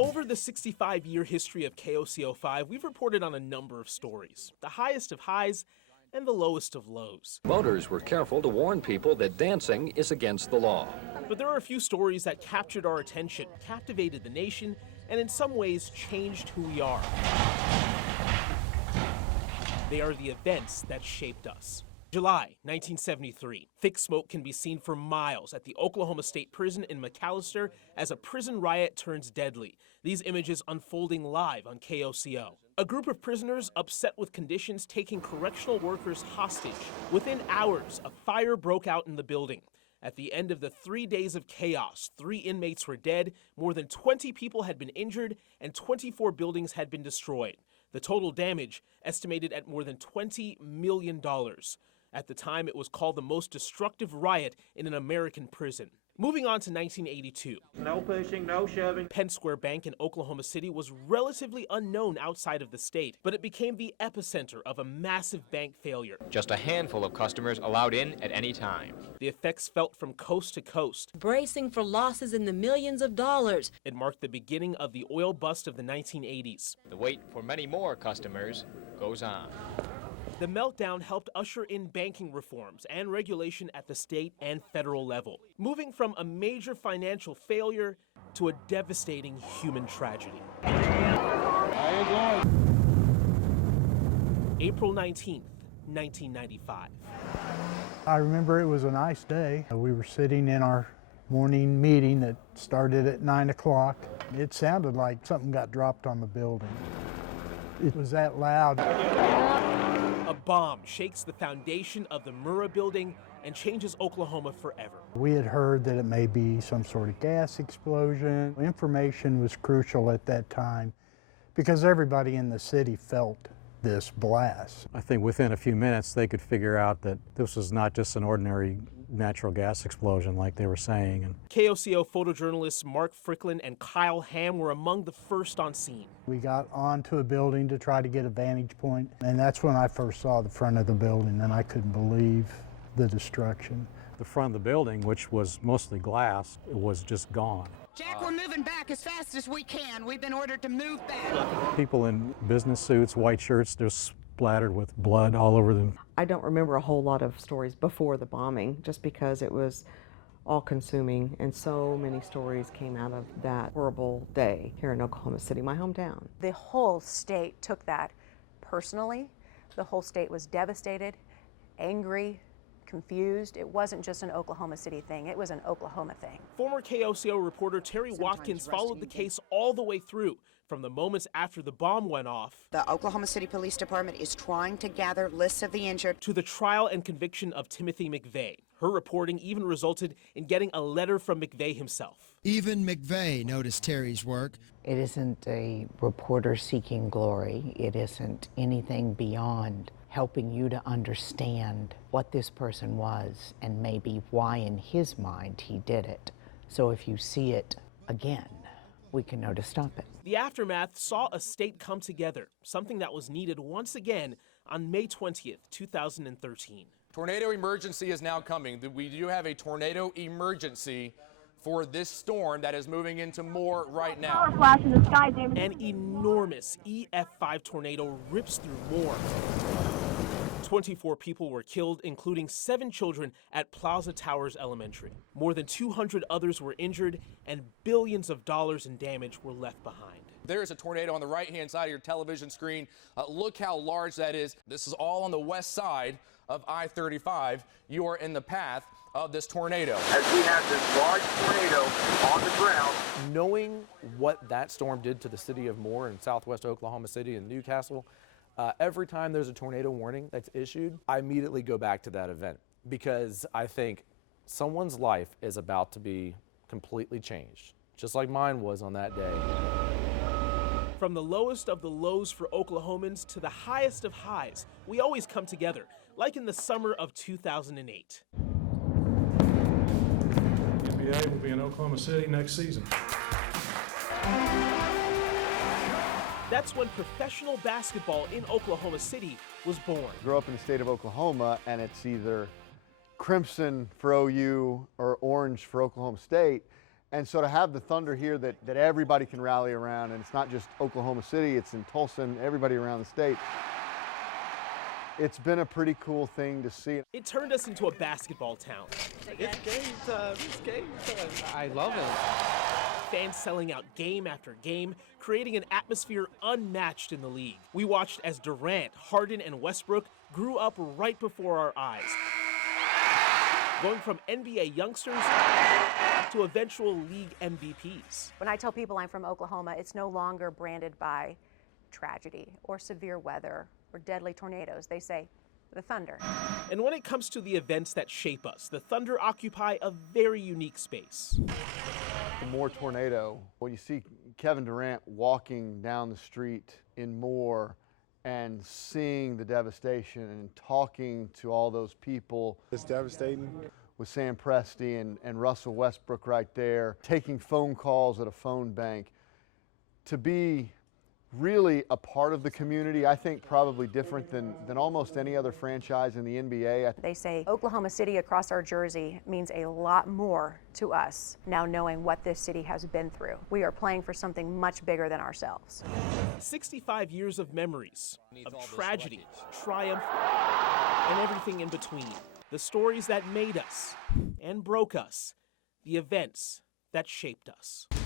Over the 65-year history of KOCO5, we've reported on a number of stories, the highest of highs and the lowest of lows. Voters were careful to warn people that dancing is against the law. But there are a few stories that captured our attention, captivated the nation, and in some ways changed who we are. They are the events that shaped us. July 1973. Thick smoke can be seen for miles at the Oklahoma State Prison in McAllister as a prison riot turns deadly. These images unfolding live on KOCO. A group of prisoners upset with conditions taking correctional workers hostage. Within hours, a fire broke out in the building. At the end of the 3 days of chaos, 3 inmates were dead, more than 20 people had been injured, and 24 buildings had been destroyed. The total damage estimated at more than $20 million. At the time, it was called the most destructive riot in an American prison. Moving on to 1982. No pushing, no shoving. Penn Square Bank in Oklahoma City was relatively unknown outside of the state, but it became the epicenter of a massive bank failure. Just a handful of customers allowed in at any time. The effects felt from coast to coast. Bracing for losses in the millions of dollars. It marked the beginning of the oil bust of the 1980s. The wait for many more customers goes on. The meltdown helped usher in banking reforms and regulation at the state and federal level, moving from a major financial failure to a devastating human tragedy. April 19th, 1995. I remember it was a nice day. We were sitting in our morning meeting that started at 9 o'clock. It sounded like something got dropped on the building. It was that loud. A bomb shakes the foundation of the Murrah building and changes Oklahoma forever. We had heard that it may be some sort of gas explosion. Information was crucial at that time because everybody in the city felt this blast. I think within a few minutes they could figure out that this was not just an ordinary natural gas explosion like they were saying. And KOCO photojournalists Mark Fricklin and Kyle Ham were among the first on scene. We got onto a building to try to get a vantage point, and that's when I first saw the front of the building, and I couldn't believe the destruction. the front of the building, which was mostly glass, was just gone. Jack, we're moving back as fast as we can. We've been ordered to move back. People in business suits, white shirts, just splattered with blood all over them. I don't remember a whole lot of stories before the bombing, just because it was all-consuming, and so many stories came out of that horrible day here in Oklahoma City, my hometown. The whole state took that personally. The whole state was devastated, angry, confused. It wasn't just an Oklahoma City thing, it was an Oklahoma thing. Former KOCO reporter Terry Watkins followed the case all the way through, from the moments after the bomb went off. The Oklahoma City Police Department is trying to gather lists of the injured. To the trial and conviction of Timothy McVeigh. Her reporting even resulted in getting a letter from McVeigh himself. Even McVeigh noticed Terry's work. It isn't a reporter seeking glory. It isn't anything beyond helping you to understand what this person was and maybe why in his mind he did it. So if you see it again, we can know to stop it. The aftermath saw a state come together, something that was needed once again on May 20th, 2013. Tornado emergency is now coming. We do have a tornado emergency for this storm that is moving into more right now. An enormous EF5 tornado rips through Moore. 24 people were killed, including 7 children at Plaza Towers Elementary. More than 200 others were injured, and billions of dollars in damage were left behind. There is a tornado on the right-hand side of your television screen. Look how large that is. This is all on the west side of I-35. You are in the path of this tornado. As we have this large tornado on the ground. Knowing what that storm did to the city of Moore in southwest Oklahoma City and Newcastle, every time there's a tornado warning that's issued, I immediately go back to that event because I think someone's life is about to be completely changed, just like mine was on that day. From the lowest of the lows for Oklahomans to the highest of highs, we always come together, like in the summer of 2008. NBA will be in Oklahoma City next season. That's when professional basketball in Oklahoma City was born. I grew up in the state of Oklahoma, and it's either crimson for OU or orange for Oklahoma State. And so to have the Thunder here that everybody can rally around, and it's not just Oklahoma City, it's in Tulsa and everybody around the state. It's been a pretty cool thing to see. It turned us into a basketball town. It's game time, it's game time. I love it. Fans selling out game after game, creating an atmosphere unmatched in the league. We watched as Durant, Harden, and Westbrook grew up right before our eyes, going from NBA youngsters to eventual league MVPs. When I tell people I'm from Oklahoma, it's no longer branded by tragedy or severe weather or deadly tornadoes. They say the Thunder. And when it comes to the events that shape us, the Thunder occupy a very unique space. The Moore tornado, when you see Kevin Durant walking down the street in Moore and seeing the devastation and talking to all those people. It's devastating. With Sam Presti and Russell Westbrook right there, taking phone calls at a phone bank. To be really a part of the community, I think probably different than almost any other franchise in the NBA. They say Oklahoma City across our jersey means a lot more to us now knowing what this city has been through. We are playing for something much bigger than ourselves. 65 years of memories, of tragedy, triumph, and everything in between. The stories that made us and broke us, the events that shaped us.